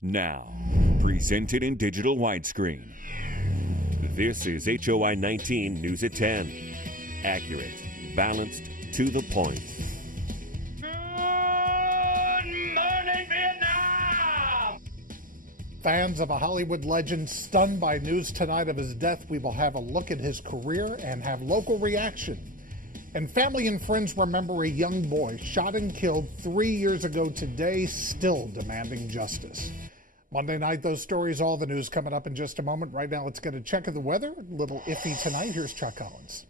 Now, presented in digital widescreen. This is HOI 19 News at 10. Accurate, balanced, to the point. Good morning, Vietnam! Fans of a Hollywood legend stunned by news tonight of his death. We will have a look at his career and have local reaction. And family and friends remember a young boy shot and killed 3 years ago today, still demanding justice. Monday night, those stories, all the news coming up in just a moment. Right now, let's get a check of the weather. A little iffy tonight. Here's Chuck Collins.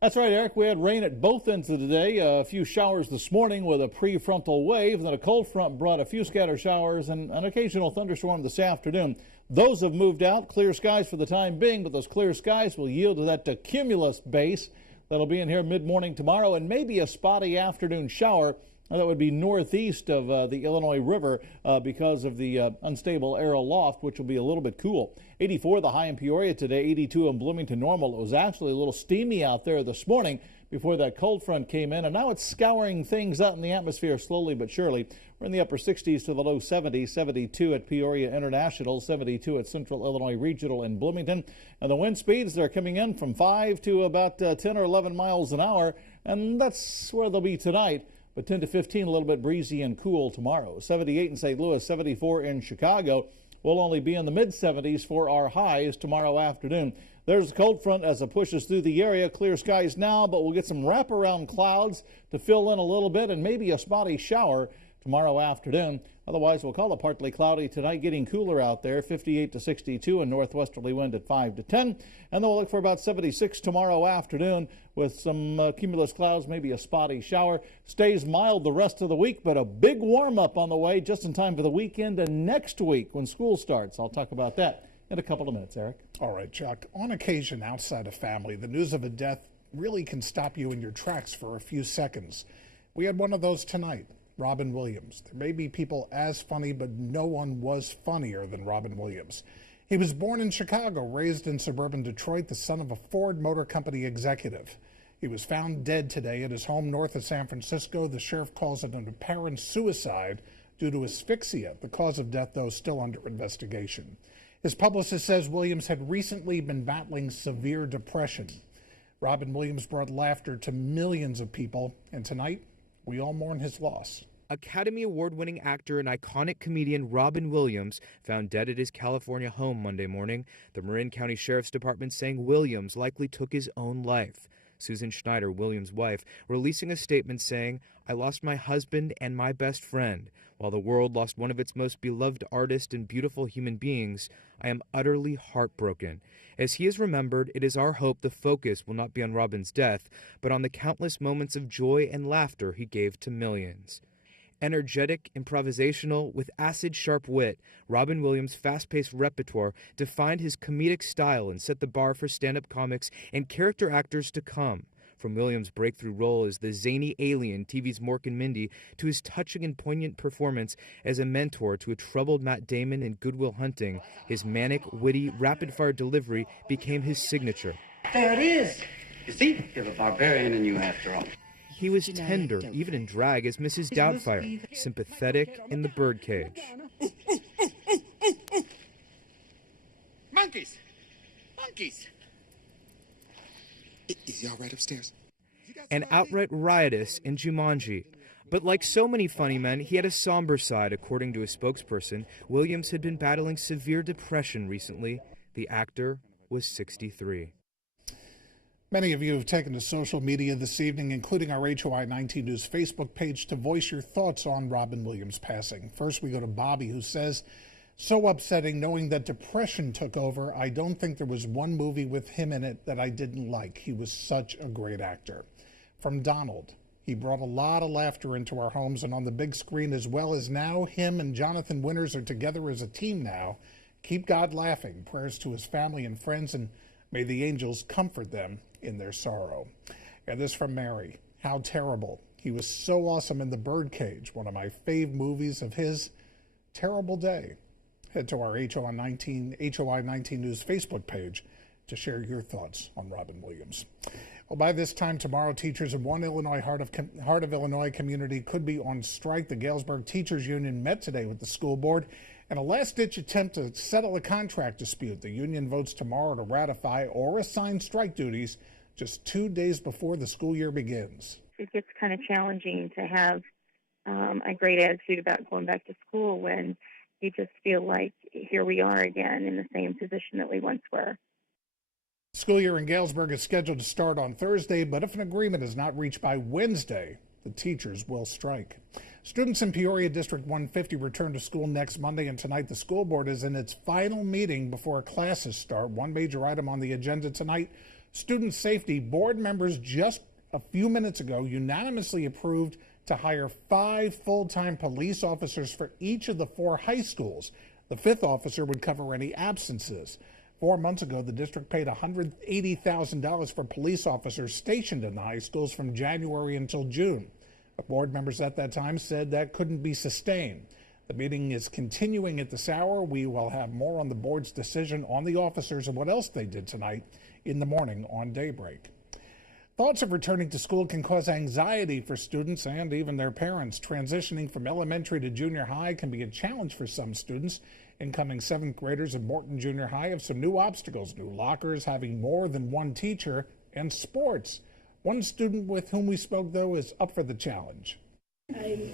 That's right, Eric. We had rain at both ends of the day. A few showers this morning with a prefrontal wave. Then a cold front brought a few scattered showers and an occasional thunderstorm this afternoon. Those have moved out. Clear skies for the time being, but those clear skies will yield to that cumulus base that'll be in here mid-morning tomorrow, and maybe a spotty afternoon shower. That would be northeast of the Illinois River because of the unstable air aloft, which will be a little bit cool. 84 the high in Peoria today, 82 in Bloomington normal. It was actually a little steamy out there this morning before that cold front came in, and now it's scouring things out in the atmosphere slowly but surely. We're in the upper 60s to the low 70s, 72 at Peoria International, 72 at Central Illinois Regional in Bloomington. And the wind speeds, they're coming in from 5 to about 10 or 11 miles an hour, and that's where they'll be tonight. But 10 to 15, a little bit breezy and cool tomorrow. 78 in St. Louis, 74 in Chicago. We'll only be in the mid-70s for our highs tomorrow afternoon. There's a cold front as it pushes through the area. Clear skies now, but we'll get some wraparound clouds to fill in a little bit and maybe a spotty shower tomorrow afternoon. Otherwise, we'll call it partly cloudy tonight, getting cooler out there, 58 to 62, and northwesterly wind at 5 to 10. And then we'll look for about 76 tomorrow afternoon with some cumulus clouds, maybe a spotty shower. Stays mild the rest of the week, but a big warm-up on the way just in time for the weekend and next week when school starts. I'll talk about that in a couple of minutes, Eric. All right, Chuck. On occasion, outside of family, the news of a death really can stop you in your tracks for a few seconds. We had one of those tonight. Robin Williams. There may be people as funny, but no one was funnier than Robin Williams. He was born in Chicago, raised in suburban Detroit, the son of a Ford Motor Company executive. He was found dead today at his home north of San Francisco. The sheriff calls it an apparent suicide due to asphyxia. The cause of death, though, still under investigation. His publicist says Williams had recently been battling severe depression. Robin Williams brought laughter to millions of people, and tonight, we all mourn his loss. Academy Award-winning actor and iconic comedian Robin Williams found dead at his California home Monday morning. The Marin County Sheriff's Department saying Williams likely took his own life. Susan Schneider, Williams' wife, releasing a statement saying, "I lost my husband and my best friend. While the world lost one of its most beloved artists and beautiful human beings, I am utterly heartbroken. As he is remembered, it is our hope the focus will not be on Robin's death, but on the countless moments of joy and laughter he gave to millions." Energetic, improvisational, with acid-sharp wit, Robin Williams' fast-paced repertoire defined his comedic style and set the bar for stand-up comics and character actors to come. From Williams' breakthrough role as the zany alien TV's Mork and Mindy to his touching and poignant performance as a mentor to a troubled Matt Damon in Good Will Hunting, his manic, witty, rapid-fire delivery became his signature. There it is. You see, you're a barbarian in you after all. He was tender, even in drag, as Mrs. Doubtfire, sympathetic in the birdcage. Monkeys! Monkeys! Is y'all right upstairs? And outright riotous in Jumanji. But like so many funny men, he had a somber side, according to his spokesperson. Williams had been battling severe depression recently. The actor was 63. Many of you have taken to social media this evening, including our HOI 19 News Facebook page, to voice your thoughts on Robin Williams' passing. First, we go to Bobby, who says, "So upsetting knowing that depression took over. I don't think there was one movie with him in it that I didn't like. He was such a great actor." From Donald, he brought a lot of laughter into our homes and on the big screen, as well as now him and Jonathan Winters are together as a team now. Keep God laughing. Prayers to his family and friends, and may the angels comfort them in their sorrow. And this from Mary. How terrible. He was so awesome in The Birdcage, one of my fave movies of his. Terrible day. Head to our HOI 19 News Facebook page to share your thoughts on Robin Williams. Well, by this time tomorrow, teachers in one Illinois Heart of Illinois community could be on strike. The Galesburg Teachers Union met today with the school board in a last-ditch attempt to settle a contract dispute. The union votes tomorrow to ratify or assign strike duties just 2 days before the school year begins. It gets kind of challenging to have a great attitude about going back to school when you just feel like here we are again in the same position that we once were. School year in Galesburg is scheduled to start on Thursday, but if an agreement is not reached by Wednesday, the teachers will strike. Students in Peoria District 150 return to school next Monday, and tonight the school board is in its final meeting before classes start. One major item on the agenda tonight, student safety. Board members just a few minutes ago unanimously approved to hire 5 full-time police officers for each of the 4 high schools. The 5th officer would cover any absences. 4 months ago, the district paid $180,000 for police officers stationed in the high schools from January until June. But board members at that time said that couldn't be sustained. The meeting is continuing at this hour. We will have more on the board's decision on the officers and what else they did tonight in the morning on Daybreak. Thoughts of returning to school can cause anxiety for students and even their parents. Transitioning from elementary to junior high can be a challenge for some students. Incoming 7th graders at Morton Junior High have some new obstacles: new lockers, having more than one teacher, and sports. One student with whom we spoke, though, is up for the challenge. I'm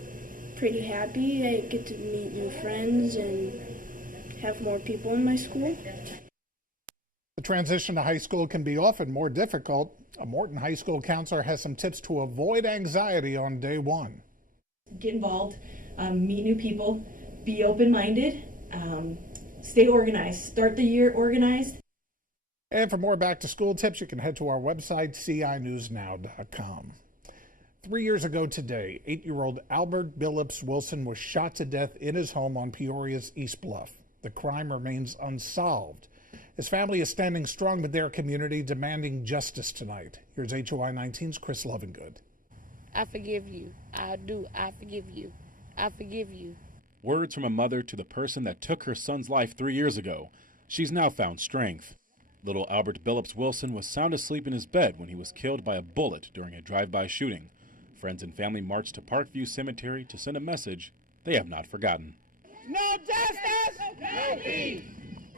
pretty happy. I get to meet new friends and have more people in my school. The transition to high school can be often more difficult. A Morton High School counselor has some tips to avoid anxiety on day one. Get involved, meet new people, be open-minded, stay organized, start the year organized. And for more back-to-school tips, you can head to our website, cinewsnow.com. 3 years ago today, 8-year-old Albert Billups Wilson was shot to death in his home on Peoria's East Bluff. The crime remains unsolved. His family is standing strong with their community, demanding justice tonight. Here's HOI 19's Chris Lovingood. I forgive you. I do. I forgive you. I forgive you. Words from a mother to the person that took her son's life 3 years ago. She's now found strength. Little Albert Billups Wilson was sound asleep in his bed when he was killed by a bullet during a drive-by shooting. Friends and family marched to Parkview Cemetery to send a message they have not forgotten. No justice, no peace.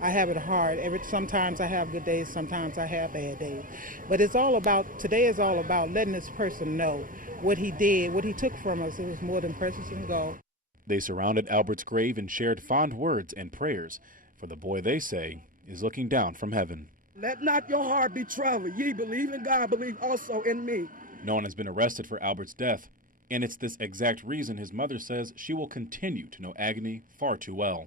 I have it hard. Sometimes I have good days, sometimes I have bad days. But today is all about letting this person know what he did, what he took from us. It was more than precious in gold. They surrounded Albert's grave and shared fond words and prayers for the boy they say is looking down from heaven. Let not your heart be troubled. Ye believe in God, believe also in me. No one has been arrested for Albert's death, and it's this exact reason his mother says she will continue to know agony far too well.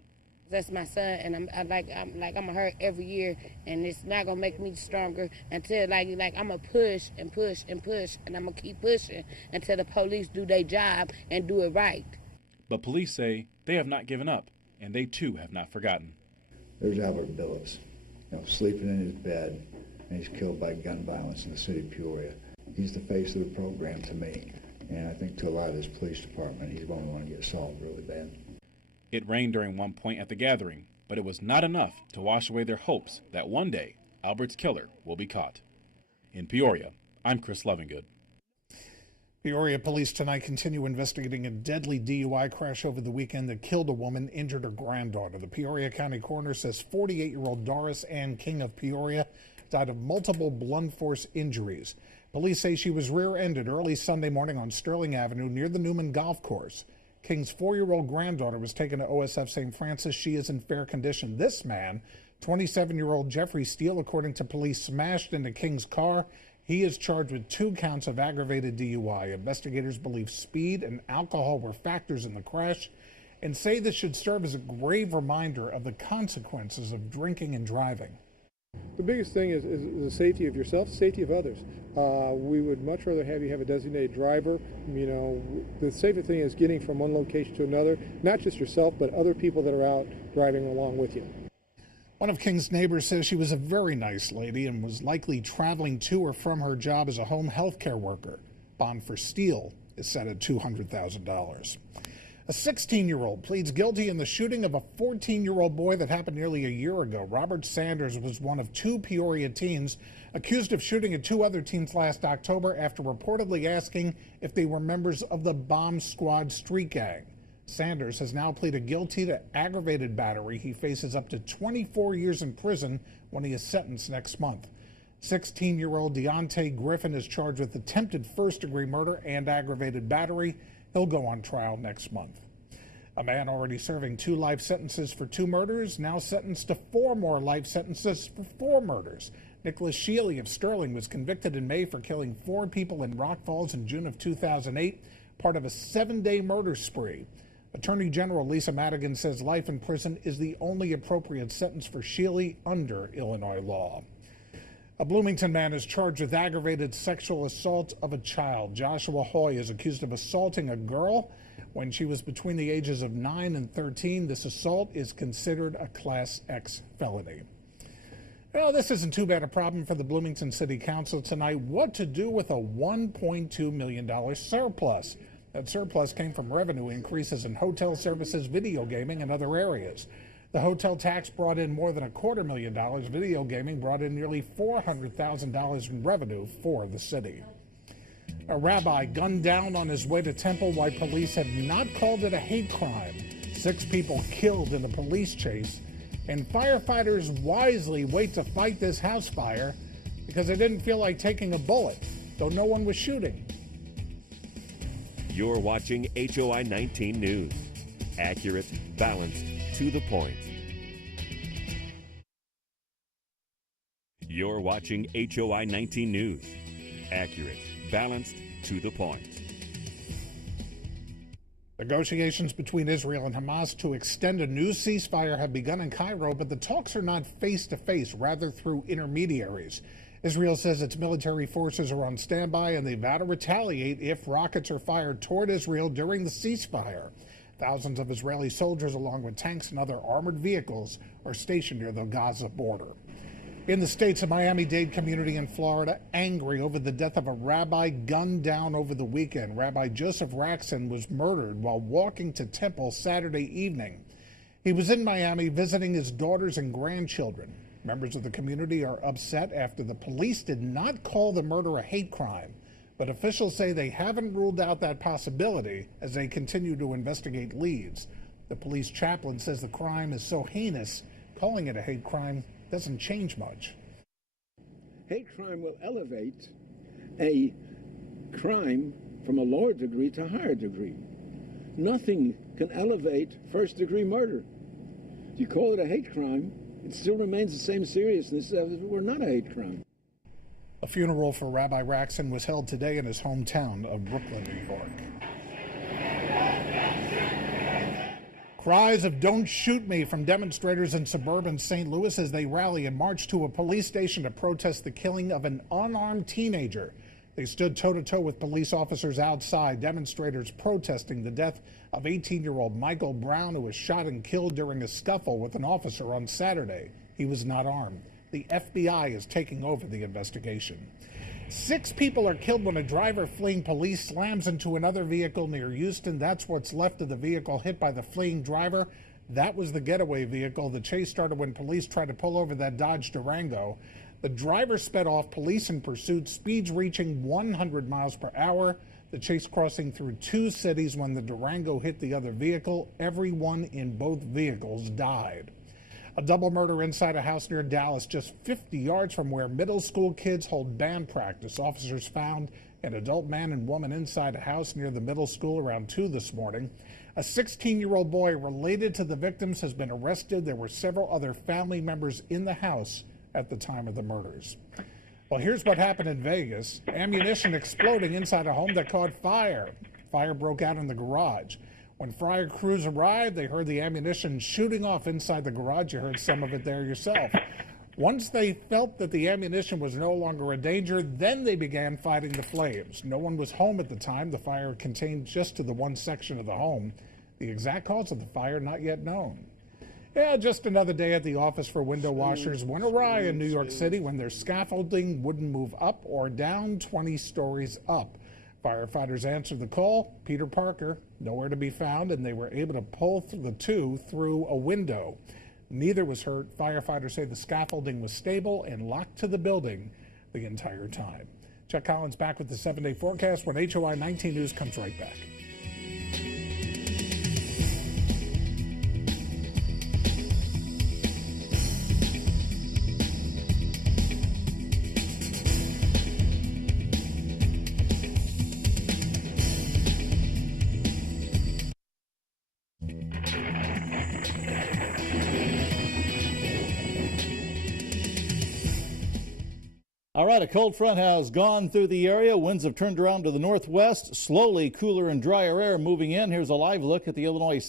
That's my son, and I'm gonna hurt every year, and it's not gonna make me stronger until I'm gonna push and push and push, and I'm gonna keep pushing until the police do their job and do it right. But police say they have not given up, and they too have not forgotten. There's Albert Billups, sleeping in his bed, and he's killed by gun violence in the city of Peoria. He's the face of the program to me, and I think to a lot of this police department, he's going to want to get solved really bad. It rained during one point at the gathering, but it was not enough to wash away their hopes that one day Albert's killer will be caught. In Peoria, I'm Chris Lovingood. Peoria police tonight continue investigating a deadly DUI crash over the weekend that killed a woman, injured her granddaughter. The Peoria County coroner says 48-year-old Doris Ann King of Peoria died of multiple blunt force injuries. Police say she was rear-ended early Sunday morning on Sterling Avenue near the Newman Golf Course. King's 4-year-old granddaughter was taken to OSF St. Francis. She is in fair condition. This man, 27-year-old Jeffrey Steele, according to police, smashed into King's car. He is charged with 2 counts of aggravated DUI. Investigators believe speed and alcohol were factors in the crash and say this should serve as a grave reminder of the consequences of drinking and driving. The biggest thing is the safety of yourself, safety of others. We would much rather have you have a designated driver. The safest thing is getting from one location to another, not just yourself, but other people that are out driving along with you. One of King's neighbors says she was a very nice lady and was likely traveling to or from her job as a home health care worker. Bond for Steele is set at $200,000. A 16-year-old pleads guilty in the shooting of a 14-year-old boy that happened nearly a year ago. Robert Sanders was one of two Peoria teens accused of shooting at two other teens last October after reportedly asking if they were members of the Bomb Squad street gang. Sanders has now pleaded guilty to aggravated battery. He faces up to 24 years in prison when he is sentenced next month. 16-year-old Deontay Griffin is charged with attempted first-degree murder and aggravated battery. He'll go on trial next month. A man already serving 2 life sentences for 2 murders, now sentenced to 4 more life sentences for 4 murders. Nicholas Shealy of Sterling was convicted in May for killing 4 people in Rock Falls in June of 2008, part of a 7-day murder spree. Attorney General Lisa Madigan says life in prison is the only appropriate sentence for Shealy under Illinois law. A Bloomington man is charged with aggravated sexual assault of a child. Joshua HOI is accused of assaulting a girl when she was between the ages of 9 and 13. This assault is considered a Class X felony. Well, this isn't too bad a problem for the Bloomington City Council tonight. What to do with a $1.2 million surplus? That surplus came from revenue increases in hotel services, video gaming, and other areas. The hotel tax brought in more than $250,000. Video gaming brought in nearly $400,000 in revenue for the city. A rabbi gunned down on his way to temple while police have not called it a hate crime. 6 people killed in a police chase. And firefighters wisely wait to fight this house fire because they didn't feel like taking a bullet, though no one was shooting. You're watching HOI 19 News. Accurate, balanced, to the point. You're watching HOI 19 News. Accurate, balanced, to the point. Negotiations between Israel and Hamas to extend a new ceasefire have begun in Cairo, but the talks are not face-to-face, rather through intermediaries. Israel says its military forces are on standby and they vow to retaliate if rockets are fired toward Israel during the ceasefire. Thousands of Israeli soldiers, along with tanks and other armored vehicles, are stationed near the Gaza border. In the States, a Miami-Dade community in Florida angry over the death of a rabbi gunned down over the weekend. Rabbi Joseph Raxon was murdered while walking to temple Saturday evening. He was in Miami visiting his daughters and grandchildren. Members of the community are upset after the police did not call the murder a hate crime. But officials say they haven't ruled out that possibility as they continue to investigate leads. The police chaplain says the crime is so heinous, calling it a hate crime doesn't change much. Hate crime will elevate a crime from a lower degree to a higher degree. Nothing can elevate first-degree murder. If you call it a hate crime, it still remains the same seriousness as if it were not a hate crime. A funeral for Rabbi Raxon was held today in his hometown of Brooklyn, New York. Cries of "Don't shoot me" from demonstrators in suburban St. Louis as they rally and march to a police station to protest the killing of an unarmed teenager. They stood toe-to-toe with police officers outside, demonstrators protesting the death of 18-year-old Michael Brown, who was shot and killed during a scuffle with an officer on Saturday. He was not armed. The FBI is taking over the investigation. 6 people are killed when a driver fleeing police slams into another vehicle near Houston. That's what's left of the vehicle hit by the fleeing driver. That was the getaway vehicle. The chase started when police tried to pull over that Dodge Durango. The driver sped off, police in pursuit, speeds reaching 100 miles per hour. The chase crossing through 2 cities when the Durango hit the other vehicle. Everyone in both vehicles died. A double murder inside a house near Dallas, just 50 yards from where middle school kids hold band practice. Officers found an adult man and woman inside a house near the middle school around 2 this morning. A 16-year-old boy related to the victims has been arrested. There were several other family members in the house at the time of the murders. Well, here's what happened in Vegas. Ammunition exploding inside a home that caught fire. Fire broke out in the garage. When fire crews arrived, they heard the ammunition shooting off inside the garage. You heard some of it there yourself. Once they felt that the ammunition was no longer a danger, then they began fighting the flames. No one was home at the time. The fire contained just to the one section of the home. The exact cause of the fire not yet known. Yeah, just another day at the office for window washers went awry in New York City when their scaffolding wouldn't move up or down 20 stories up. Firefighters answered the call. Peter Parker, nowhere to be found, and they were able to pull the two through a window. Neither was hurt. Firefighters say the scaffolding was stable and locked to the building the entire time. Chuck Collins back with the 7-day forecast when HOI 19 News comes right back. All right, a cold front has gone through the area. Winds have turned around to the northwest. Slowly, cooler and drier air moving in. Here's a live look at the Illinois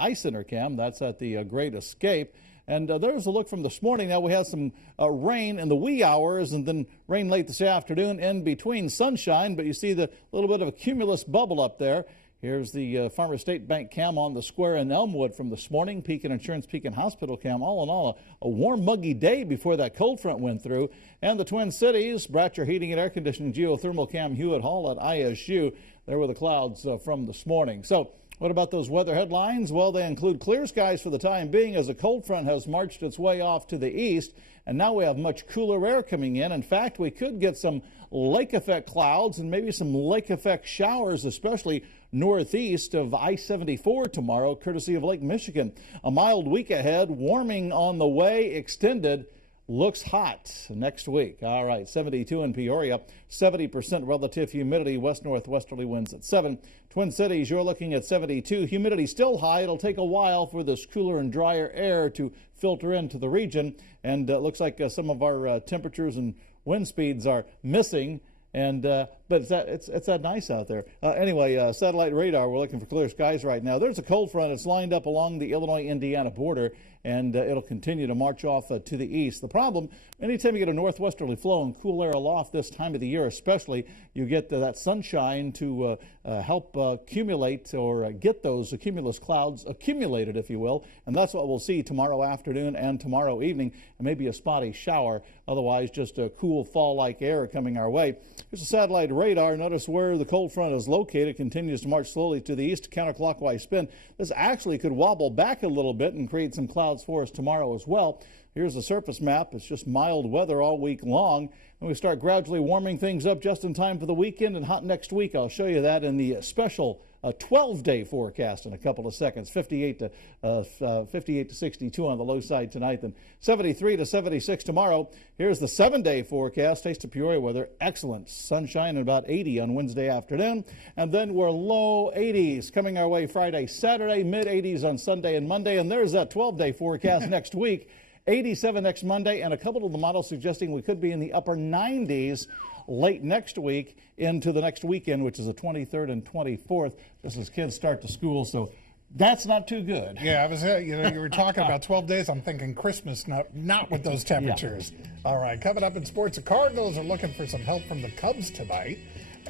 Ice Center cam. That's at the Great Escape. And there's a look from this morning. Now we have some rain in the wee hours and then rain late this afternoon, in between sunshine. But you see the little bit of a cumulus bubble up there. Here's the Farmers State Bank cam on the square in Elmwood from this morning. Pekin Insurance, Pekin Hospital cam. All in all, a warm, muggy day before that cold front went through. And the Twin Cities, Bratcher Heating and Air Conditioning geothermal cam Hewitt Hall at ISU. There were the clouds from this morning. So what about those weather headlines? Well, they include clear skies for the time being as a cold front has marched its way off to the east. And now we have much cooler air coming in. In fact, we could get some lake effect clouds and maybe some lake effect showers, especially northeast of I-74 tomorrow, courtesy of Lake Michigan. A mild week ahead, warming on the way, extended. Looks hot next week. All right, 72 in Peoria, 70% relative humidity, west-northwesterly winds at 7. Twin Cities, you're looking at 72. Humidity still high. It'll take a while for this cooler and drier air to filter into the region. And it looks like some of our temperatures and wind speeds are missing. And but it's that nice out there. Anyway, satellite radar, we're looking for clear skies right now. There's a cold front. It's lined up along the Illinois-Indiana border, and it'll continue to march off to the east. The problem, anytime you get a northwesterly flow and cool air aloft this time of the year especially, you get that sunshine to help accumulate or get those cumulus clouds accumulated, if you will. And that's what we'll see tomorrow afternoon and tomorrow evening, and maybe a spotty shower. Otherwise, just a cool fall-like air coming our way. Here's a satellite radar. Notice where the cold front is located. Continues to march slowly to the east, counterclockwise spin. This actually could wobble back a little bit and create some clouds for us tomorrow as well. Here's the surface map. It's just mild weather all week long. And we start gradually warming things up just in time for the weekend and hot next week. I'll show you that in the special 12-day forecast in a couple of seconds. 58 to 62 on the low side tonight, then 73 to 76 tomorrow. Here's the 7-day forecast. Taste of Peoria weather, excellent. Sunshine and about 80 on Wednesday afternoon. And then we're low 80s coming our way Friday, Saturday, mid 80s on Sunday and Monday. And there's that 12-day forecast next week. 87 next Monday, and a couple of the models suggesting we could be in the upper 90s late next week into the next weekend, which is the 23rd and 24th, just as kids start to school. So that's not too good. Yeah, I was. You were talking about 12 days. I'm thinking Christmas, not with those temperatures. Yeah. All right, coming up in sports, the Cardinals are looking for some help from the Cubs tonight.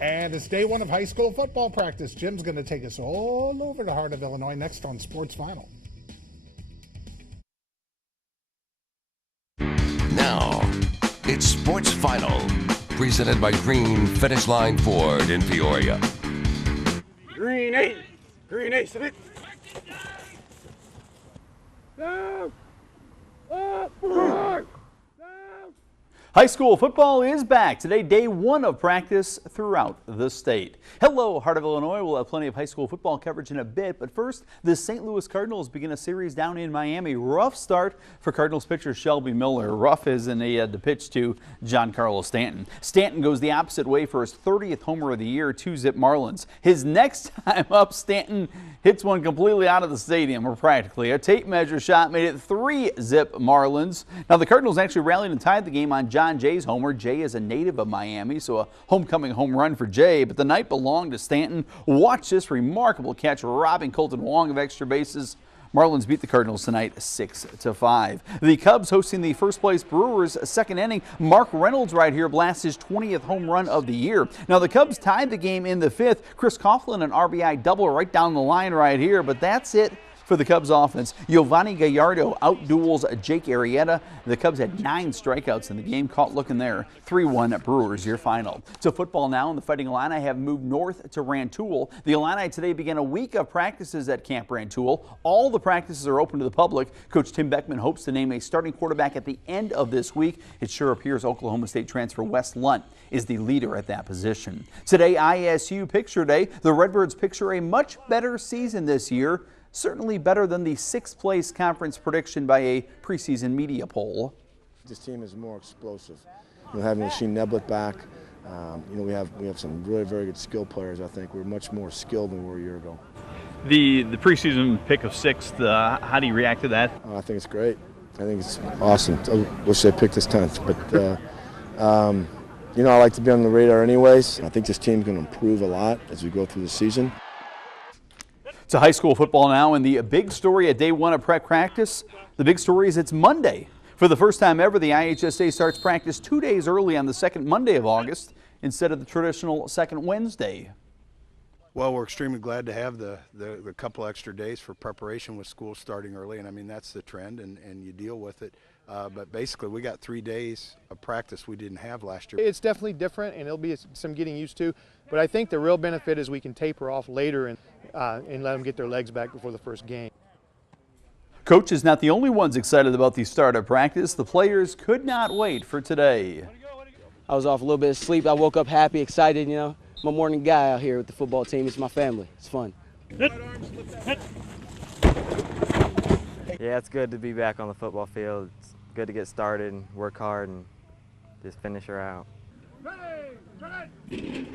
And it's day one of high school football practice. Jim's going to take us all over the heart of Illinois next on Sports Final. Now, it's Sports Final, presented by Greene Finish Line Ford in Peoria. Green 8. Green 8, sit it. Down. Up. Down. High school football is back today, day one of practice throughout the state. Hello, Heart of Illinois. We'll have plenty of high school football coverage in a bit, but first, the St. Louis Cardinals begin a series down in Miami. Rough start for Cardinals pitcher Shelby Miller. Rough is in the pitch to Giancarlo Stanton. Stanton goes the opposite way for his 30th homer of the year, 2-zip Marlins. His next time up, Stanton hits one completely out of the stadium, or practically. A tape measure shot made it 3-zip Marlins. Now, the Cardinals actually rallied and tied the game on John Jay's homer. Jay is a native of Miami, so a homecoming home run for Jay, but the night belonged to Stanton. Watch this remarkable catch, robbing Colton Wong of extra bases. Marlins beat the Cardinals tonight 6-5. The Cubs hosting the first place Brewers second inning. Mark Reynolds right here blasts his 20th home run of the year. Now the Cubs tied the game in the 5th. Chris Coughlin, an RBI double right down the line right here, but that's it for the Cubs offense. Giovanni Gallardo outduels Jake Arrieta. The Cubs had 9 strikeouts in the game. Caught looking there. 3-1 Brewers, your final. To football now, and the Fighting Illini have moved north to Rantoul. The Illini today began a week of practices at Camp Rantoul. All the practices are open to the public. Coach Tim Beckman hopes to name a starting quarterback at the end of this week. It sure appears Oklahoma State transfer Wes Lunt is the leader at that position. Today, ISU Picture Day. The Redbirds picture a much better season this year. Certainly better than the 6th place conference prediction by a preseason media poll. This team is more explosive. Having Sheen Neblett back, we have some really very good skill players. I think we're much more skilled than we were a year ago. The preseason pick of 6th, how do you react to that? I think it's great. I think it's awesome. I wish they picked us 10th, but I like to be on the radar anyways. I think this team's going to improve a lot as we go through the season. To high school football now, and the big story at day 1 of prep practice. The big story is it's Monday. For the first time ever, the IHSA starts practice 2 days early on the second Monday of August instead of the traditional second Wednesday. Well, we're extremely glad to have the couple extra days for preparation with school starting early, and I mean that's the trend, and you deal with it. But basically, we got 3 days of practice we didn't have last year. It's definitely different, and it'll be some getting used to. But I think the real benefit is we can taper off later and let them get their legs back before the first game. Coach is not the only ones excited about the start of practice. The players could not wait for today. I was off a little bit of sleep. I woke up happy, excited, I'm a morning guy out here with the football team. It's my family. It's fun. Yeah, it's good to be back on the football field. It's good to get started and work hard and just finish her out.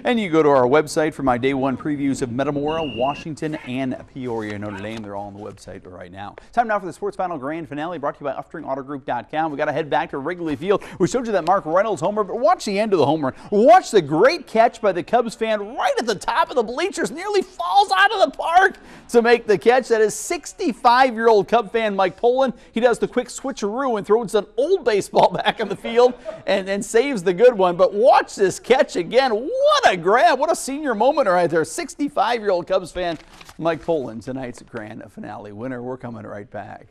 And you go to our website for my day 1 previews of Metamora, Washington, and Peoria, Notre Dame. They're all on the website right now. Time now for the Sports Final Grand Finale, brought to you by UfteringAutoGroup.com. We got to head back to Wrigley Field. We showed you that Mark Reynolds homer, but watch the end of the homer. Watch the great catch by the Cubs fan right at the top of the bleachers. Nearly falls out of the park to make the catch. That is 65-year-old Cub fan Mike Poland. He does the quick switcheroo and throws an old baseball back on the field and saves the good one. But watch this catch again. What a grab. What a senior moment right there. 65-year-old Cubs fan Mike Poland, tonight's grand finale winner. We're coming right back.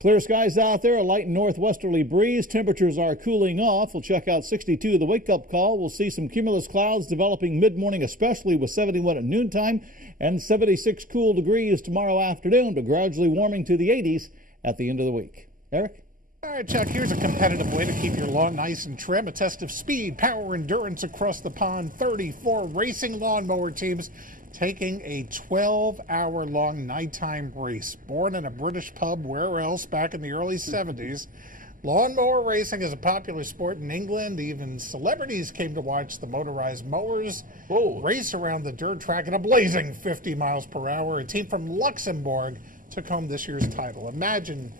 Clear skies out there, a light northwesterly breeze. Temperatures are cooling off. We'll check out 62, the wake-up call. We'll see some cumulus clouds developing mid-morning, especially with 71 at noontime, and 76 cool degrees tomorrow afternoon, but gradually warming to the 80s at the end of the week. Eric? All right, Chuck, here's a competitive way to keep your lawn nice and trim. A test of speed, power, endurance across the pond. 34 racing lawnmower teams taking a 12-hour-long nighttime race. Born in a British pub, where else, back in the early 70s. Lawnmower racing is a popular sport in England. Even celebrities came to watch the motorized mowers race around the dirt track at a blazing 50 miles per hour. A team from Luxembourg took home this year's title. Imagine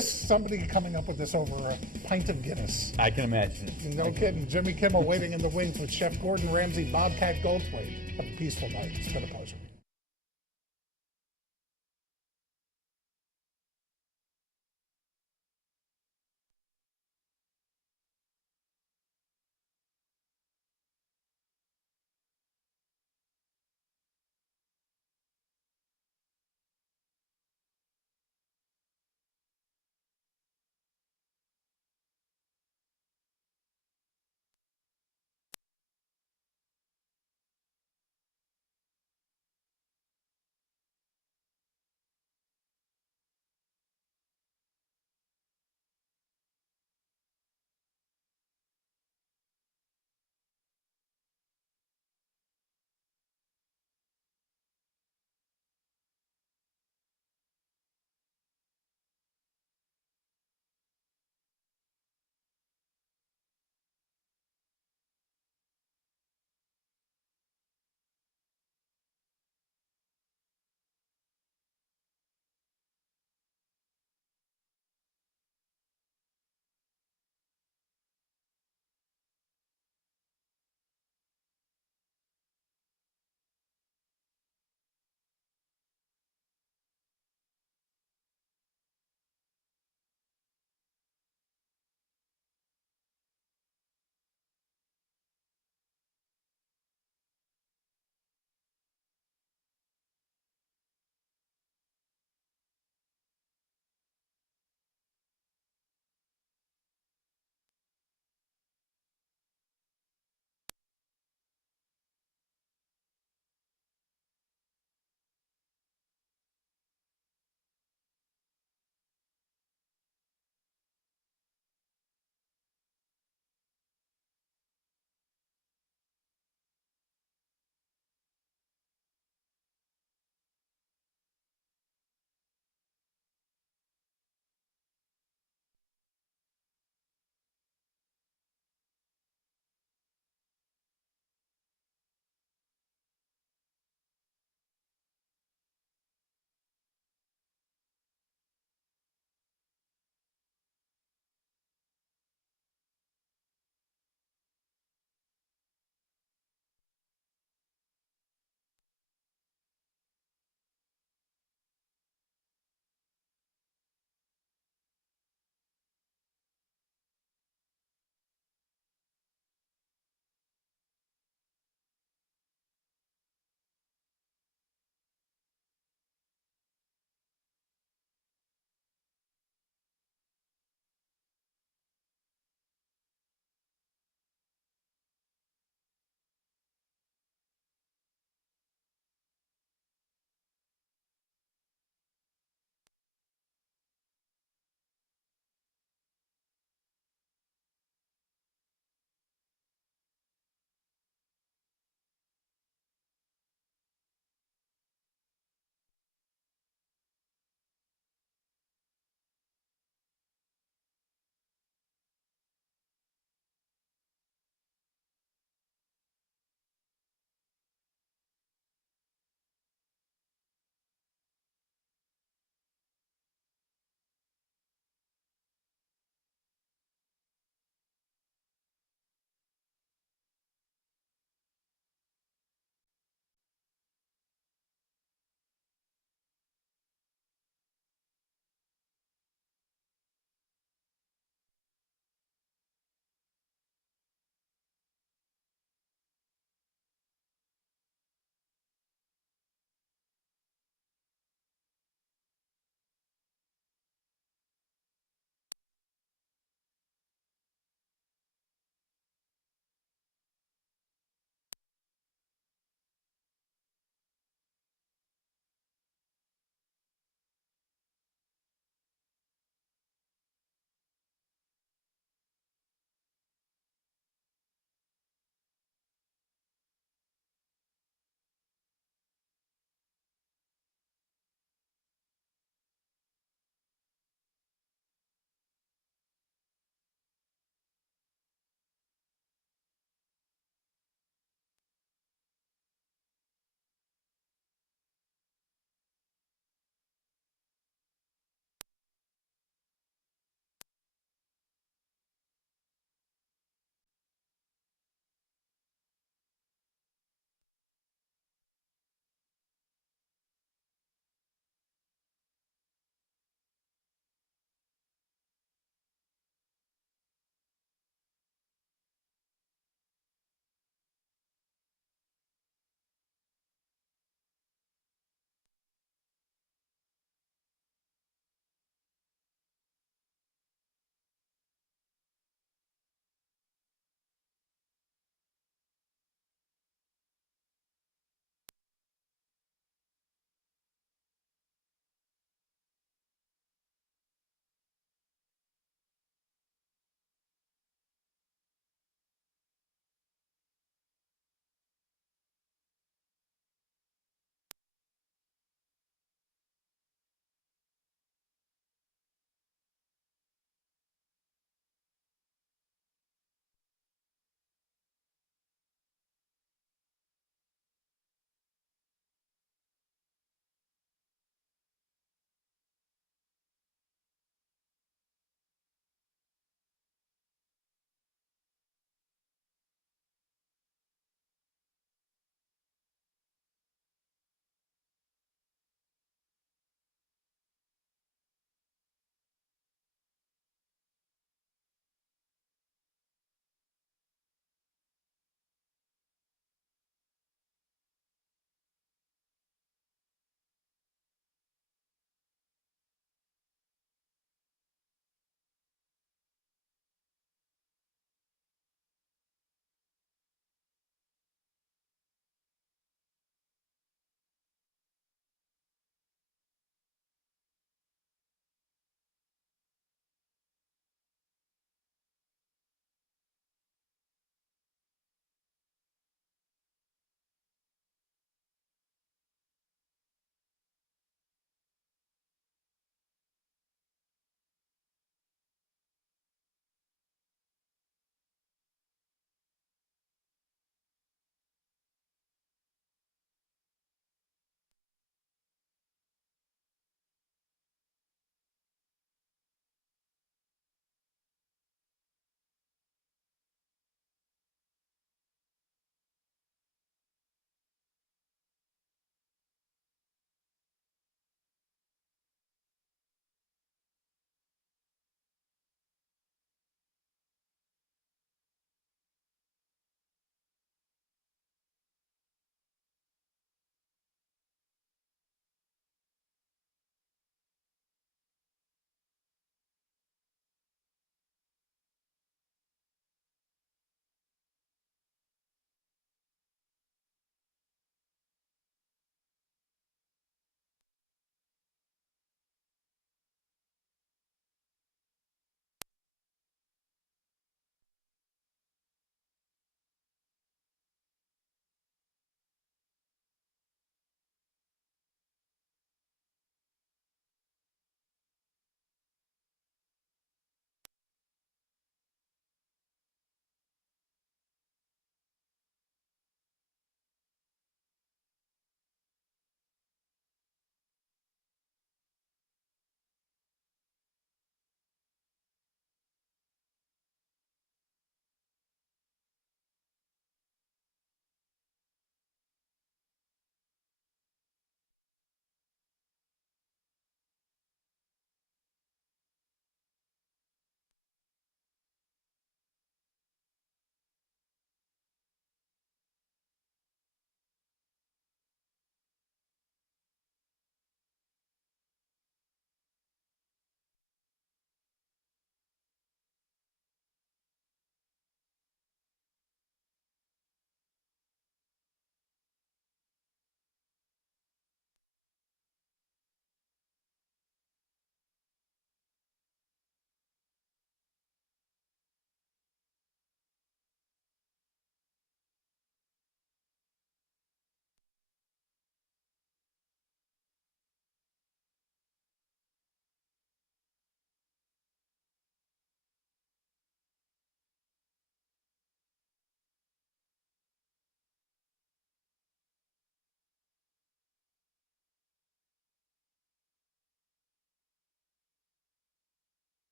somebody coming up with this over a pint of Guinness. I can imagine. No kidding. Jimmy Kimmel waiting in the wings with Chef Gordon Ramsay, Bobcat Goldthwait. Have a peaceful night. It's been a pleasure.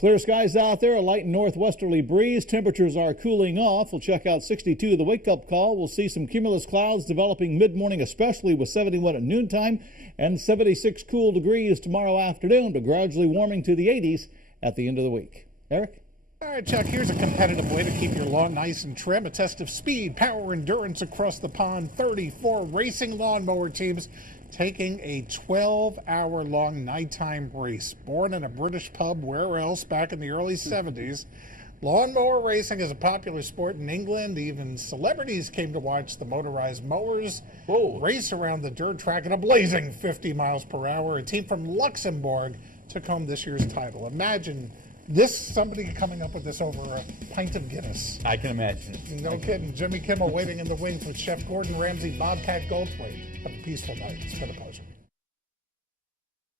Clear skies out there, a light northwesterly breeze. Temperatures are cooling off. We'll check out 62 the wake-up call. We'll see some cumulus clouds developing mid-morning, especially with 71 at noontime and 76 cool degrees tomorrow afternoon, but gradually warming to the 80s at the end of the week. Eric? All right, Chuck, here's a competitive way to keep your lawn nice and trim. A test of speed, power, endurance across the pond. 34 racing lawnmower teams taking a 12-hour-long nighttime race. Born in a British pub, where else, back in the early 70s. Lawnmower racing is a popular sport in England. Even celebrities came to watch the motorized mowers race around the dirt track at a blazing 50 miles per hour. A team from Luxembourg took home this year's title. Imagine somebody coming up with this over a pint of Guinness. I can imagine. No kidding. Jimmy Kimmel waiting in the wings with Chef Gordon Ramsay, Bobcat Goldthwait. Have a peaceful night. It's been a pleasure.